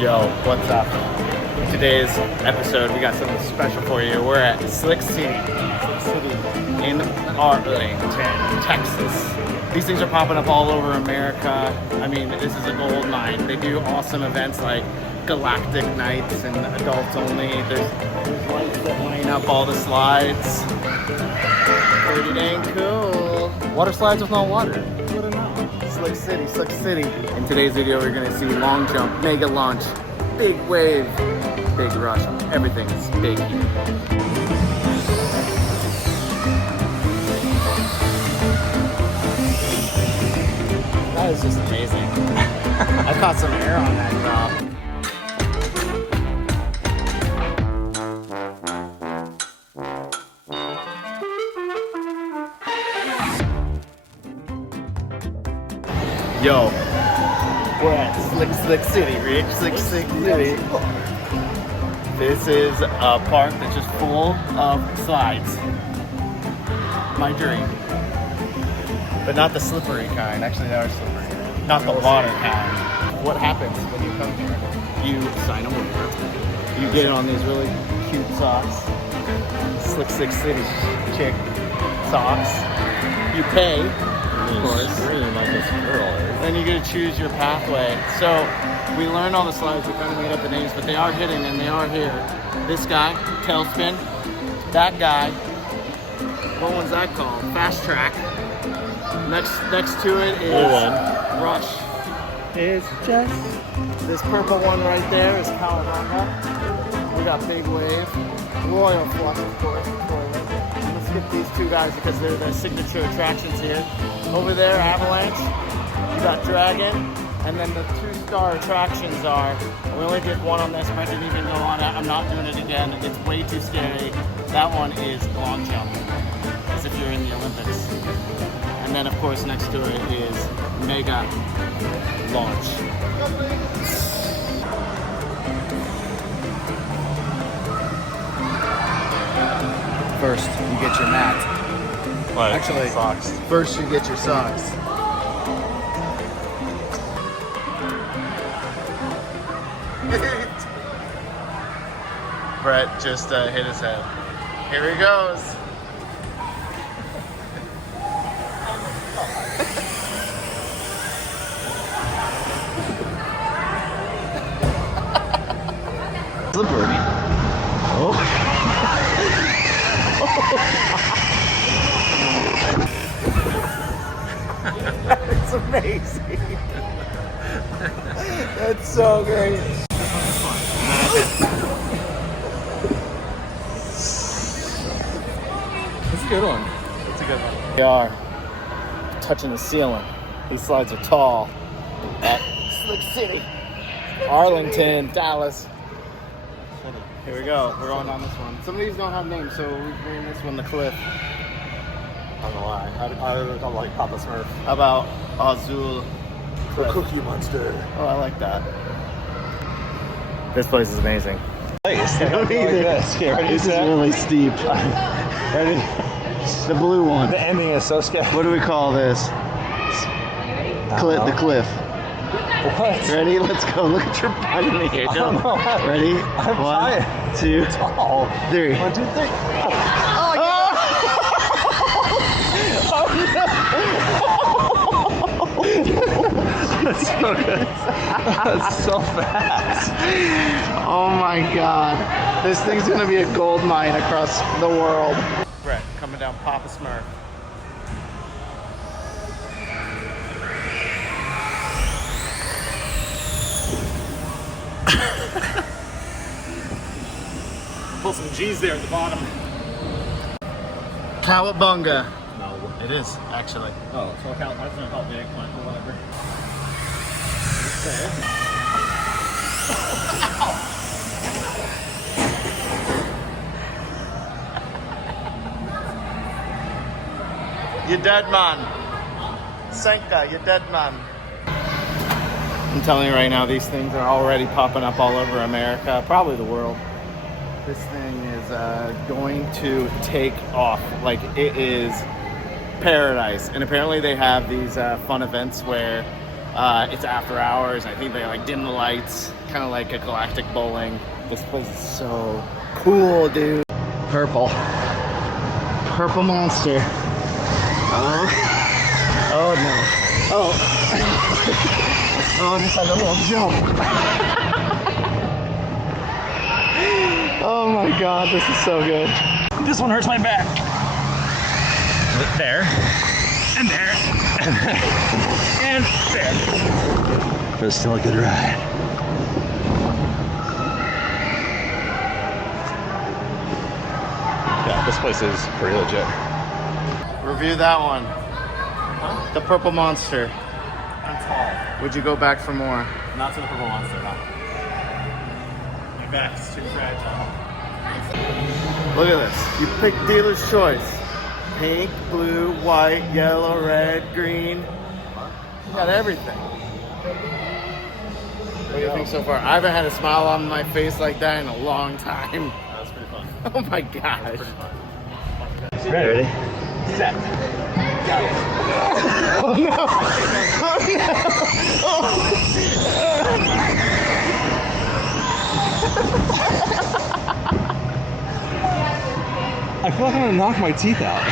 Yo, what's up? Today's episode, we got something special for you. We're at Slick City in Arlington, Texas. These things are popping up all over America. I mean, this is a gold mine. They do awesome events like galactic nights and adults only. There's lights that line up all the slides. Pretty dang cool. Water slides with no water. What a know. Slick City, Slick City. In today's video, we're gonna see long jump, mega launch, big wave, big rush. Everything's big here. That is just amazing. I caught some air on that drop. Yo, we're at Slick City, Rich. Slick City. This is a park that's just full of slides. My dream. But not the slippery kind. Actually, they are slippery. Not the water kind. What happens when you come here? You sign a waiver. You get on these really cute socks. Slick City chick socks. You pay. Of course. Like this girl is. Then you get to choose your pathway. So we learned all the slides, we kind of made up the names, but they are hitting and they are here. This guy, tailspin. That guy, what one's that called? Fast track. Next to it is rush. It's just this purple one right there is Cowabunga. We got big wave, royal flush of course. Let's skip these two guys because they're the signature attractions here. Over there, Avalanche, you got Dragon, and then the 2-star attractions are, we only did one on this, but I didn't even go on it. I'm not doing it again. It's way too scary. That one is long jump, as if you're in the Olympics. And then of course next to it is mega launch. First, you get your mat. What? Actually, socks. First you get your socks. Bret just hit his head. Here he goes. Slippery. Oh. That's amazing. That's so great. That's a good one. That's a good one. We are touching the ceiling. These slides are tall. At Slick City, Arlington, Dallas. Here we go. We're going on this one. Some of these don't have names, so we've named this one the Cliff. I don't know why. I like Papa Smurf. How about Azul The Cliff? Cookie Monster. Oh, I like that. This place is amazing. This is really steep. Ready? The blue one. The ending is so scary. What do we call this? The cliff. What? Ready? Let's go. Look at your body here. Go. Ready? I'm 1, 2, tall. 3. 1, 2, 3. That's so good. That's so fast. Oh my god. This thing's gonna be a gold mine across the world. Bret coming down Papa Smurf. Pull some G's there at the bottom. Cowabunga. No. It is, actually. Oh, so I was gonna call it the eggplant or whatever. You dead man. Senka, you dead man. I'm telling you right now, these things are already popping up all over America, probably the world. This thing is going to take off. Like, it is paradise. And apparently they have these fun events where It's after hours. I think they like dim the lights, kind of like a galactic bowling. This place is so cool, dude. Purple monster. Oh no. Oh. Oh, this has a little jump. Oh my god, this is so good. This one hurts my back. There. And there. And there. But it's still a good ride. Yeah, this place is pretty legit. Review that one. Huh? The Purple Monster. I'm tall. Would you go back for more? Not to the purple monster, no. My back's too fragile. Look at this. You pick dealer's choice. Pink, blue, white, yellow, red, green. You got everything. What do you think so far? I haven't had a smile on my face like that in a long time. That's pretty fun. Oh my gosh. Pretty fun. Ready? Set. Go. Oh no! Oh no! Oh. I feel like I'm gonna knock my teeth out.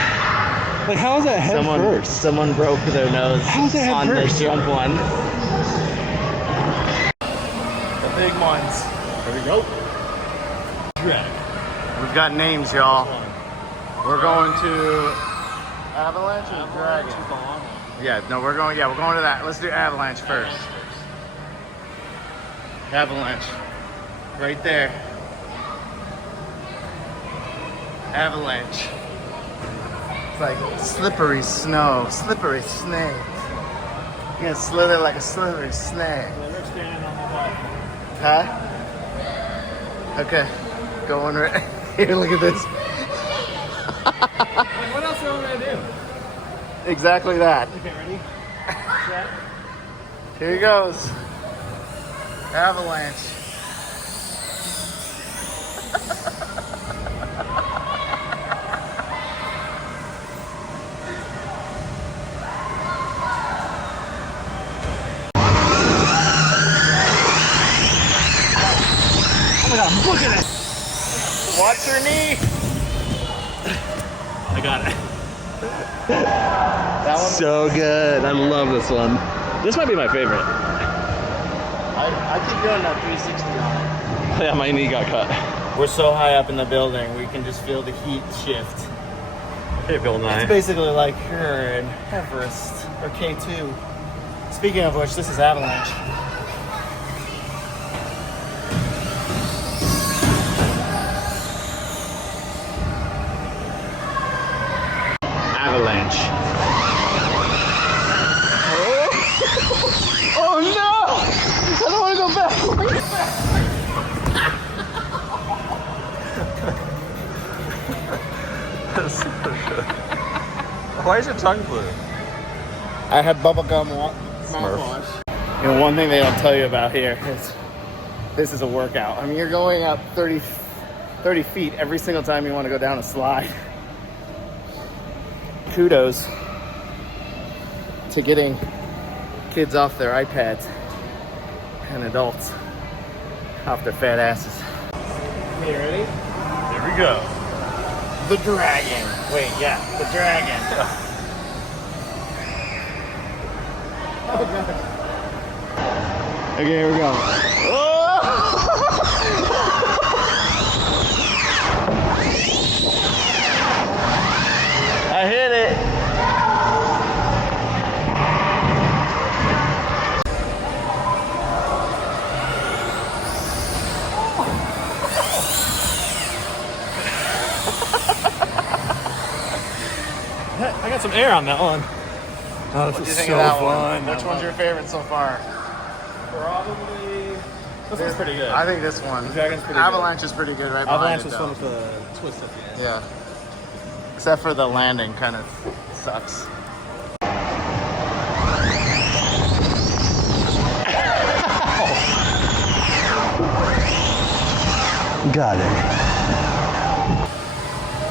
Like, how is that head first? Someone broke their nose How's that head on first? the jump one. The big ones. Here we go. Dragon. We've got names, y'all. We're going to Avalanche and Dragon. Yeah, no, we're going to that. Let's do Avalanche first. Avalanche. Right there. Avalanche. It's like slippery snow, slippery snake. You're gonna slither like a slippery snake. They're standing on the bike. Huh? Okay. Going right here, look at this. What else are we gonna do? Exactly that. Okay, ready? Set. Here he goes. Avalanche. Oh my god, look at it! Watch your knee. I got it. That one. So good. I love this one. This might be my favorite. I keep doing that 360 on it. Yeah, my knee got cut. We're so high up in the building, we can just feel the heat shift. Hey, Bill Nye. It's basically like here in Everest or K2. Speaking of which, this is Avalanche. Avalanche. Oh no! I don't want to go back. That's so good. Why is your tongue blue? I had bubblegum mouthwash. You know, one thing they don't tell you about here is this is a workout. I mean, you're going up 30 feet every single time you want to go down a slide. Kudos to getting kids off their iPads and adults off their fat asses. Okay, ready? Here we go. The dragon. Wait, yeah, the dragon. Okay, here we go. I hit it. I got some air on that one. Oh, What do you think of that one? Which one's your favorite so far? Probably. This one's pretty good. I think this one. The dragon's pretty Avalanche is pretty good right Avalanche behind was it, fun with the twist at the end. Yeah. Except for the landing kind of sucks. Got it.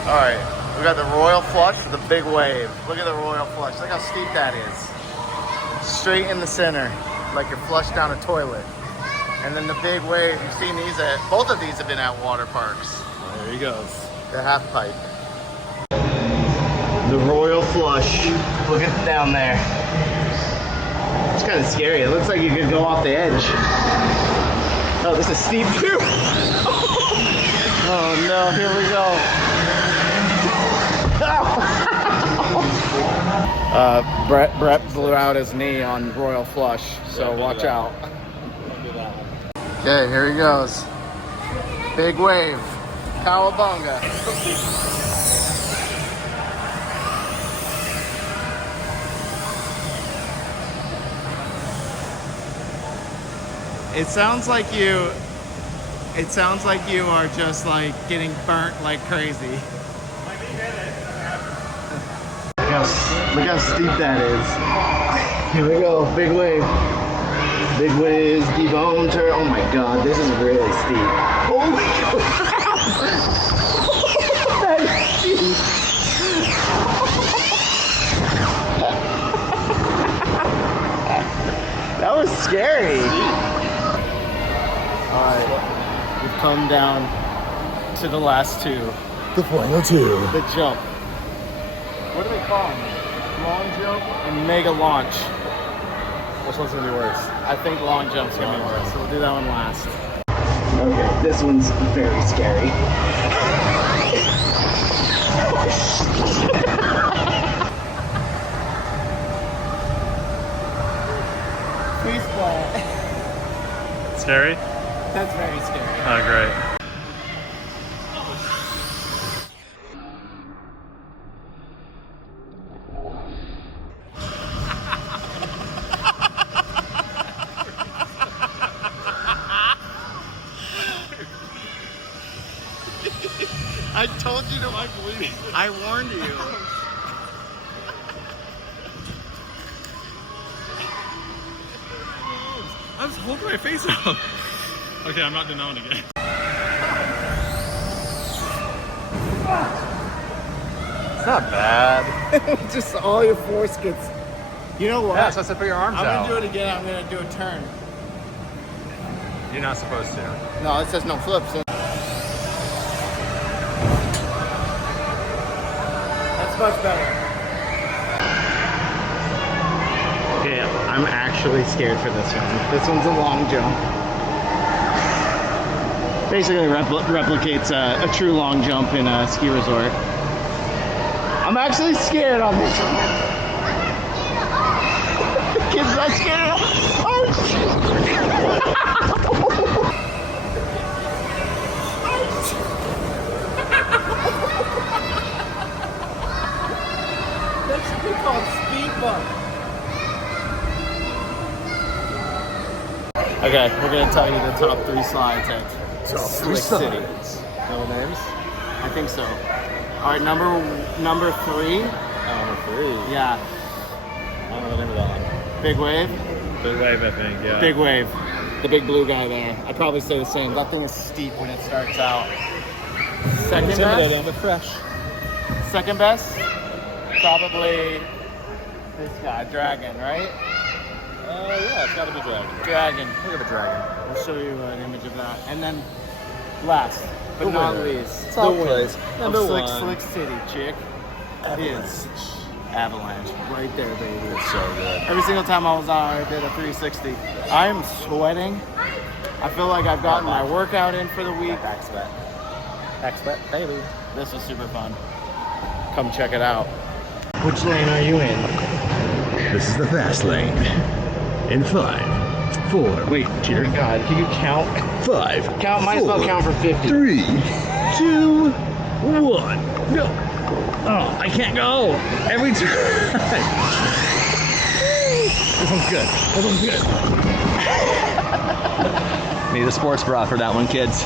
Alright, we got the Royal Flush, the big wave. Look at the Royal Flush. Look how steep that is. straight in the center, like you're flushed down a toilet. And then the big wave, you've seen these at, both of these have been at water parks. There he goes. The half pipe. The royal flush. Look at down there. It's kind of scary. It looks like you could go off the edge. Oh, this is steep too. Oh no, here we go. Bret blew out his knee on royal flush, so watch out. Okay, here he goes. Big wave. Cowabunga. It sounds like you are just like getting burnt like crazy. Look how steep that is. Here we go, big wave. Big waves, debone turn. Oh my god, this is really steep. Oh my god. That is steep. That was scary. Alright, we've come down to the last two. The final two. The jump. What do they call them? Long jump and mega launch. Which one's gonna be worse? I think long jump's gonna be worse, so we'll do that one last. Okay, this one's very scary. Please splat. Scary? That's very scary. Oh, great. I told you to. I warned you. I was holding my face up. Okay, I'm not doing that one again. It's not bad. Just all your force gets. You know what? Yeah, so I said put your arms I'm out. gonna do it again. I'm gonna do a turn. You're not supposed to. No, it says no flips. That's much better. Okay, I'm actually scared for this one. This one's a long jump. Basically replicates a true long jump in a ski resort. I'm actually scared on this one. Kids not scared. That should be called speed bump. Okay, we're gonna tell you the top 3 slides at Slick City. No names? I think so. All right, number 3. Number 3. Yeah, I don't know the name of that one. big wave. Big wave, I think, yeah. Big wave. The big blue guy there. I'd probably say the same. That thing is steep when it starts out. Second Intimidating, best? but fresh. Second best? Probably this guy, Dragon, right? Yeah, it's gotta be dragon. Dragon. Look at the dragon. I'll show you an image of that. And then last, but The not winner. least, Top the winner place. Number of 1. Slick City, chick. Is Avalanche. Right there, baby. It's so good. Every single time I was on, I did a 360. I'm sweating. I feel like I've gotten my workout in for the week. Back sweat. Back sweat, baby. This was super fun. Come check it out. Which lane are you in? This is the fast lane. In 5, 4. Wait, Oh my god, can you count? 5. Count, might as well count for 50. 3, 2, 1. Go. Oh, I can't go. Every time. This one's good. This one's good. Need a sports bra for that one, kids.